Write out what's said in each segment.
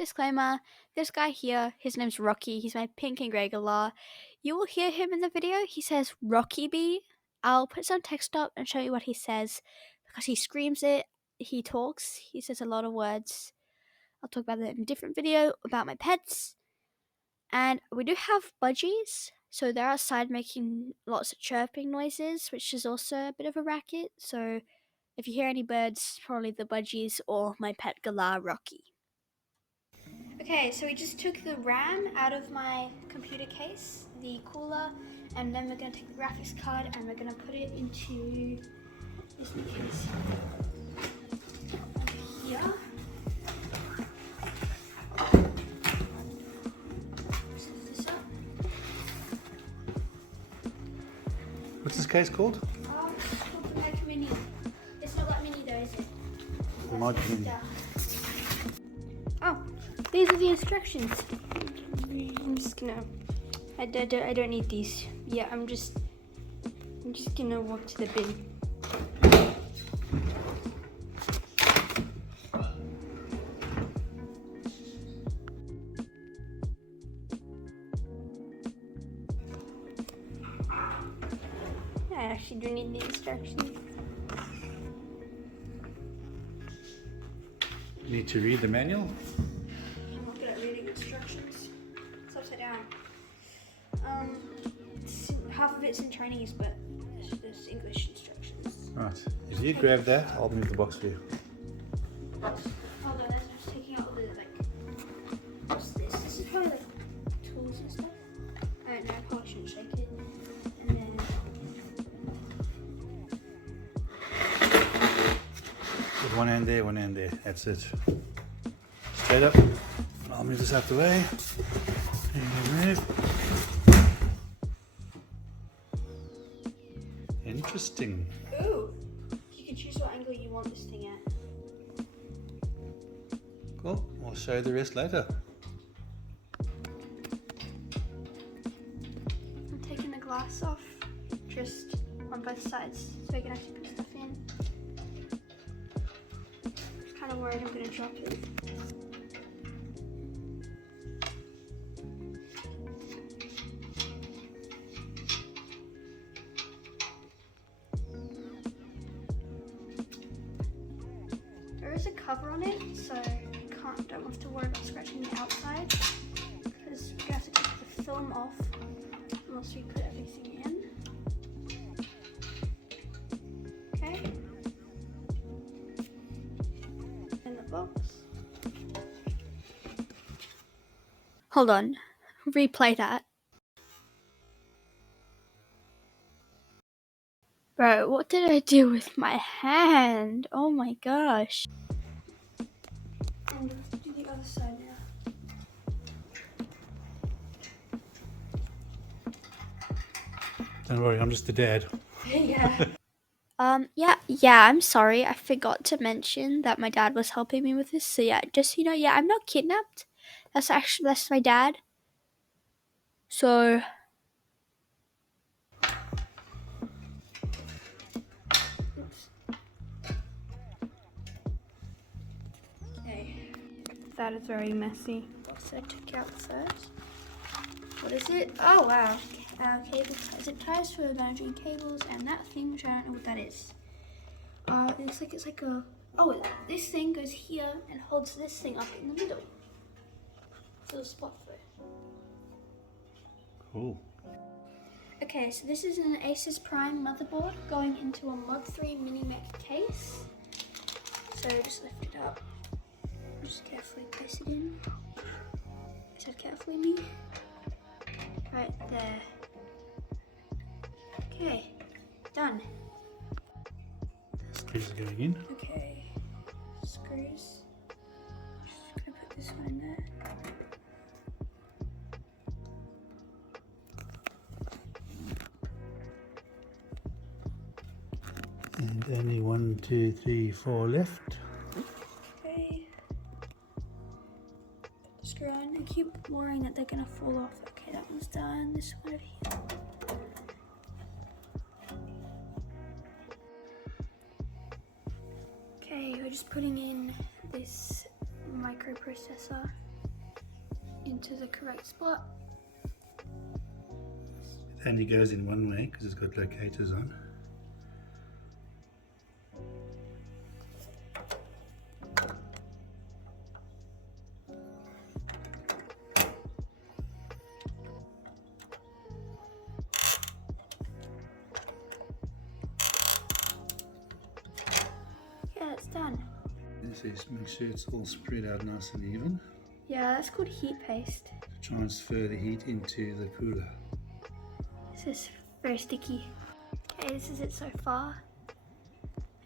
Disclaimer, this guy here, his name's Rocky. He's my pink and grey galah. You will hear him in the video. He says Rocky B. I'll put some text up and show you what he says because he screams it. He talks. He says a lot of words. I'll talk about it in a different video about my pets. And we do have budgies. So they're outside making lots of chirping noises, which is also a bit of a racket. So if you hear any birds, probably the budgies or my pet galah, Rocky. Okay, so we just took the RAM out of my computer case, the cooler, and then we're going to take the graphics card and we're going to put it into this new case here. Lift this up. What's this case called? It's called the Mac Mini. It's not that mini though, is it? The Mac Mini. Oh, these are the instructions. I'm just gonna. I don't need these. Yeah, I'm just gonna walk to the bin. I actually do need the instructions. Need to read the manual? I'm not good at reading instructions. It's upside down. Half of it's in Chinese, but there's English instructions. Right. If you grab that, I'll move the box for you. Hold on, that's just taking out all the what's this? This is probably like tools and stuff. I don't know, I probably shouldn't shake it. And then With one hand there, one hand there. That's it. Straight up. I'll move this out the way. And move. Interesting. ooh! You can choose what angle you want this thing at. Cool. I'll show you the rest later. I'm taking the glass off, just on both sides, so I can actually put stuff in. I'm kind of worried I'm going to drop it. There is a cover on it, so don't have to worry about scratching the outside, because we're going to have to take the film off once we put everything in. Okay. In the box. Hold on. Replay that. Bro, what did I do with my hand? Oh my gosh. And let's do the other side now. Don't worry, I'm just the dad. Yeah. Yeah, I'm sorry. I forgot to mention that my dad was helping me with this. So yeah, just so you know, yeah, I'm not kidnapped. That's my dad. So oops. Okay. That is very messy. So I took out first. What is it? Oh wow. Cable ties. It ties for managing cables and that thing, which I don't know what that is. It's like a, oh, this thing goes here and holds this thing up in the middle. It's a little spot for it. Cool. Okay, so this is an Asus Prime motherboard going into a Mod 3 Mini Mech case. So just lift it up. Just carefully place it in. I said carefully, me. Right there. Okay, done. Screws are going in. Okay, screws. Just gonna put this one in there. And only 1, 2, 3, 4 left. Okay. Put the screw on. I keep worrying that they're gonna fall off. Okay, that one's done. This one over here. Okay, we're just putting in this microprocessor into the correct spot. It only goes in one way because it's got locators on. Yeah, it's done. So just make sure it's all spread out nice and even. Yeah, that's called heat paste. Transfer the heat into the cooler. This is very sticky. Okay, this is it so far.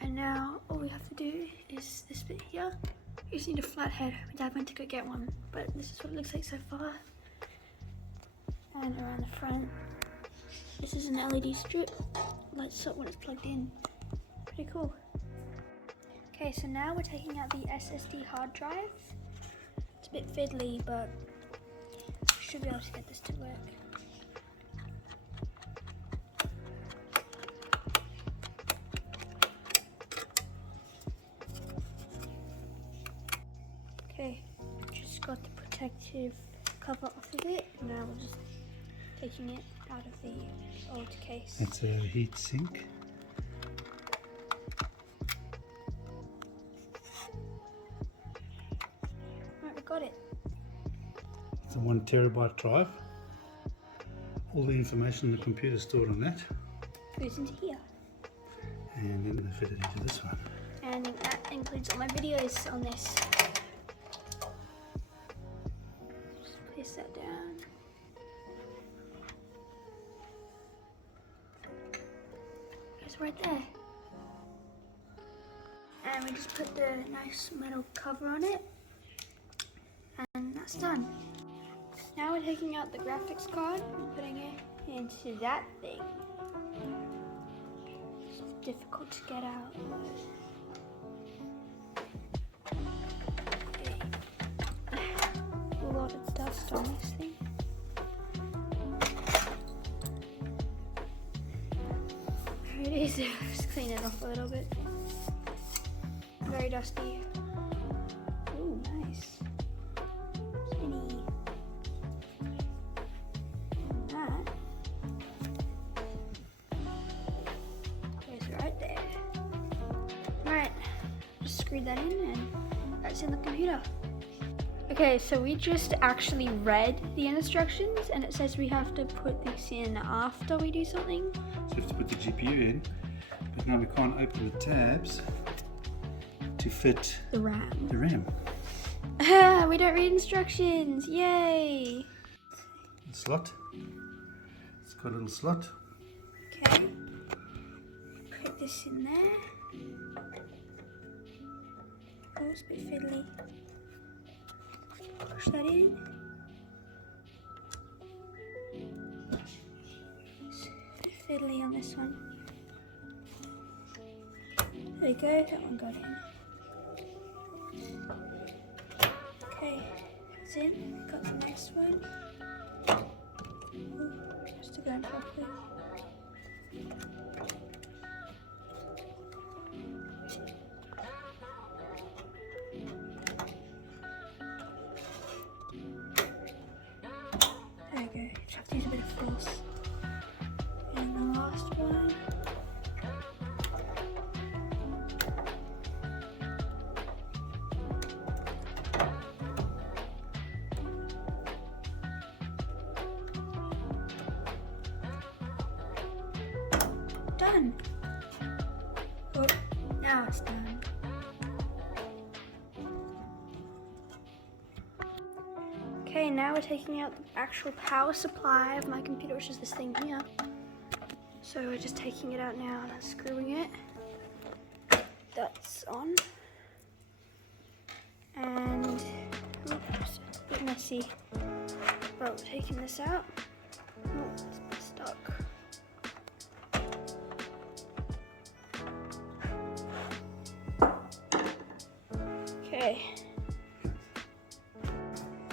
And now all we have to do is this bit here. We just need a flat head. My dad went to go get one, but this is what it looks like so far. And around the front, this is an LED strip. Lights up when it's plugged in. Pretty cool. Okay, so now we're taking out the SSD hard drive. It's a bit fiddly, but we should be able to get this to work. Okay, just got the protective cover off of it. Now we're just taking it out of the old case. It's a heat sink. Right, we got it. It's a 1 terabyte drive. All the information on the computer stored on that. Goes into here. And then fit it into this one. And that includes all my videos on this. Just place that down. It's right there. And we just put the nice metal cover on it. And that's done. Now we're taking out the graphics card and putting it into that thing. It's difficult to get out. A lot of dust on this thing. There it is. Just clean it off a little bit. Very dusty. Ooh, nice. Spinny. That goes right there. Right, just screw that in and that's in the computer. Okay, so we just actually read the instructions and it says we have to put this in after we do something. So we have to put the GPU in, but now we can't open the tabs to fit The RAM. the RAM. We don't read instructions, yay! The slot. It's got a little slot. Okay, put this in there. Oh, it's a bit fiddly. Push that in. It's a bit fiddly on this one. There we go, that one got in. Okay, that's in. Got the next one. Ooh, has to go in properly. There we go, just have to use a bit of force. And the last one. Done. Oh, now it's done. Okay, now we're taking out the actual power supply of my computer, which is this thing here. So we're just taking it out now and unscrewing it. That's on. And, oops, a bit messy. But we're taking this out. Oh, it's a bit stuck. Okay.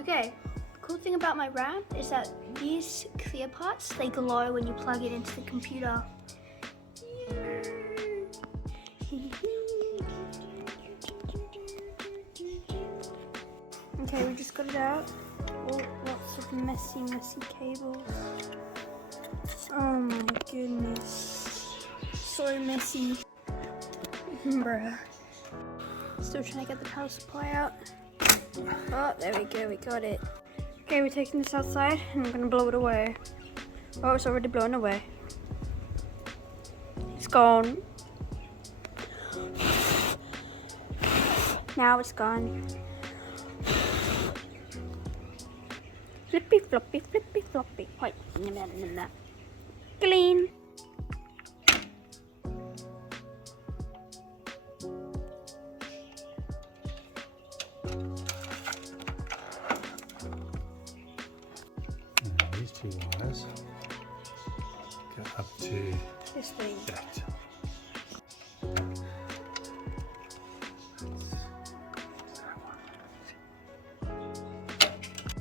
Okay, the cool thing about my RAM is that these clear parts, they glow when you plug it into the computer. Okay, we just got it out. Oh, lots of messy cables. Oh my goodness. So messy. Bruh. Still trying to get the power supply out. Oh, there we go, we got it. Okay, we're taking this outside and I'm gonna blow it away. Oh, it's already blown away. It's gone. Now it's gone. Flippy floppy, flippy floppy. Wait, no. Clean. These two wires go up to This thing. that.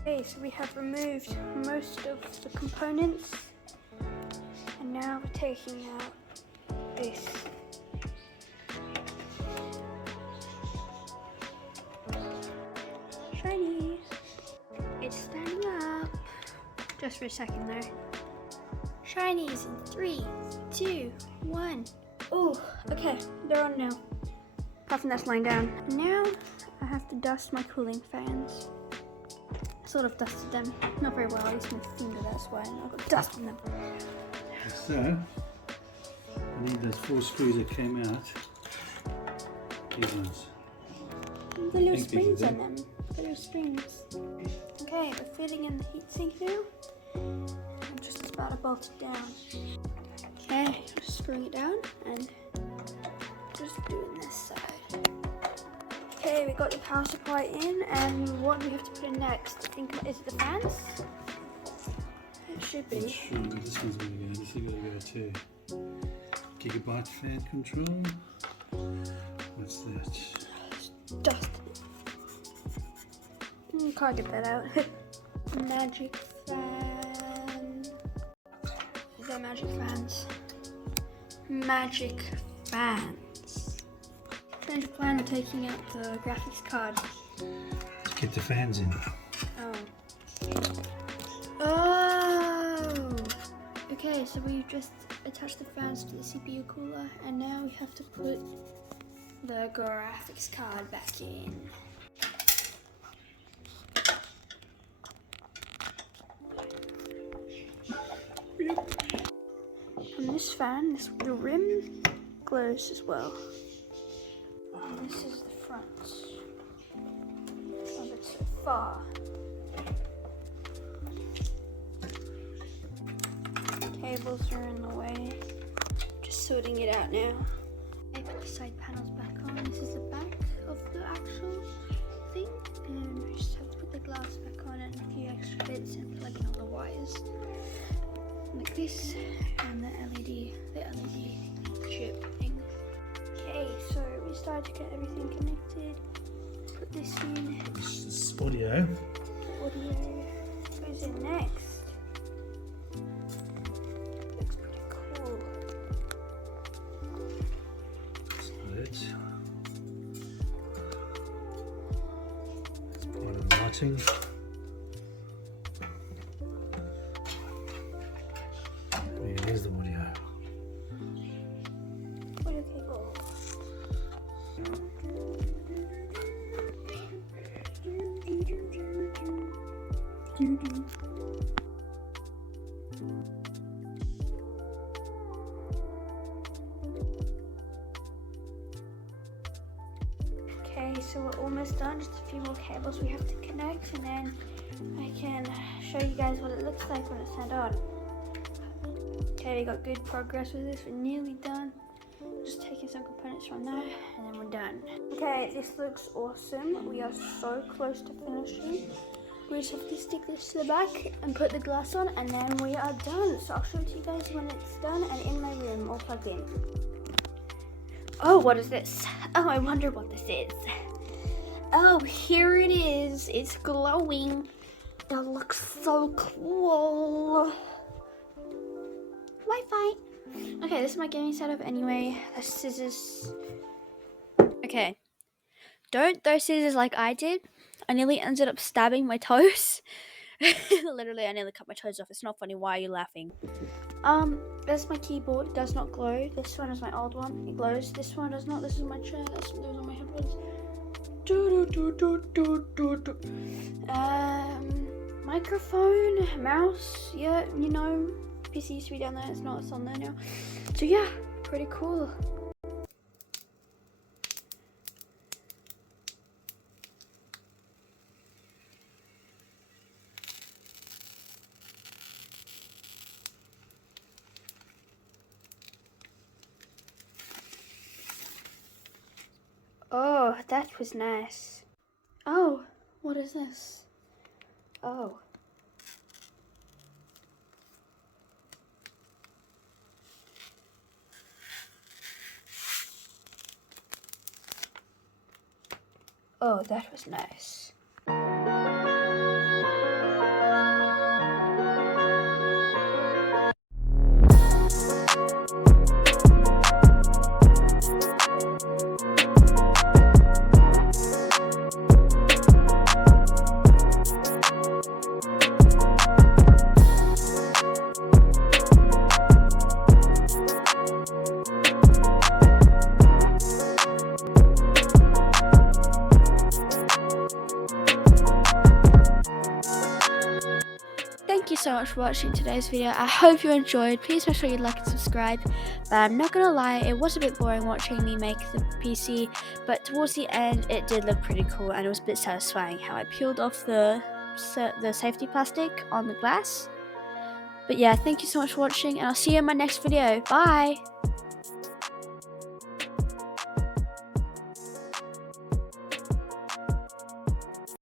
Okay, so we have removed most of the components and now we're taking out this. Shiny! It's standing up. Just for a second though. Shinies in 3, 2, 1. Oh, okay, they're on now. Apart from that's lying down. Now I have to dust my cooling fans. Sort of dusted them. Not very well, I used my finger, that's why I got dust on them. So, I need those 4 screws that came out. These ones. The little Think these springs are on them. The little springs. Okay, we're fitting in the heatsink now. I'm just about to bolt it down. Okay, just screwing it down and just doing this side. Okay, we got the power supply in, and what do we have to put in next? Is it the fans? It should be. Sure, this one's going to go. This is going to go too. Gigabyte fan control. What's that? Dust. Can't get that out. Magic fan. Is that magic fans? Magic fans. Magic fan are taking out the graphics card. Let's get the fans in. Oh. Okay, so we've just attached the fans to the CPU cooler, and now we have to put the graphics card back in. And this fan, the rim glows as well. And this is the front of it so far. Cables are in the way. Just sorting it out now. I put the side panels back on. This is the back of the actual thing, and we just have to put the glass back on and a few extra bits and plug in all the wires like this, and the LED chip thing. Okay, so we started to get everything connected. Put this in. This is audio. Audio goes in next. Looks pretty cool. That's it. It's part of the lighting. Here's the audio. Audio cable. Okay, so we're almost done. Just a few more cables we have to connect, and then I can show you guys what it looks like when it's turned on. Okay, we got good progress with this. We're nearly done. Just taking some components from there, and then we're done. Okay, this looks awesome. We are so close to finishing. We just have to stick this to the back and put the glass on, and then we are done. So I'll show it to you guys when it's done and in my room, all plugged in. Oh, what is this? Oh, I wonder what this is. Oh, here it is. It's glowing. It looks so cool. Wi-Fi. Okay, this is my gaming setup anyway. The scissors. Okay. Don't throw scissors like I did. I nearly ended up stabbing my toes. Literally, I nearly cut my toes off. It's not funny. Why are you laughing? That's my keyboard. It does not glow. This one is my old one. It glows. This one does not. This is my chair. Those are my headphones. Microphone, mouse. Yeah, you know, PC used to be down there. It's not. It's on there now. So yeah, pretty cool. Oh, that was nice. Oh, what is this? Oh. Oh, that was nice. Thank you so much for watching today's video. I hope you enjoyed. Please make sure you like and subscribe. But I'm not gonna lie, it was a bit boring watching me make the PC, but towards the end it did look pretty cool and it was a bit satisfying how I peeled off the safety plastic on the glass. But yeah, thank you so much for watching and I'll see you in my next video. Bye!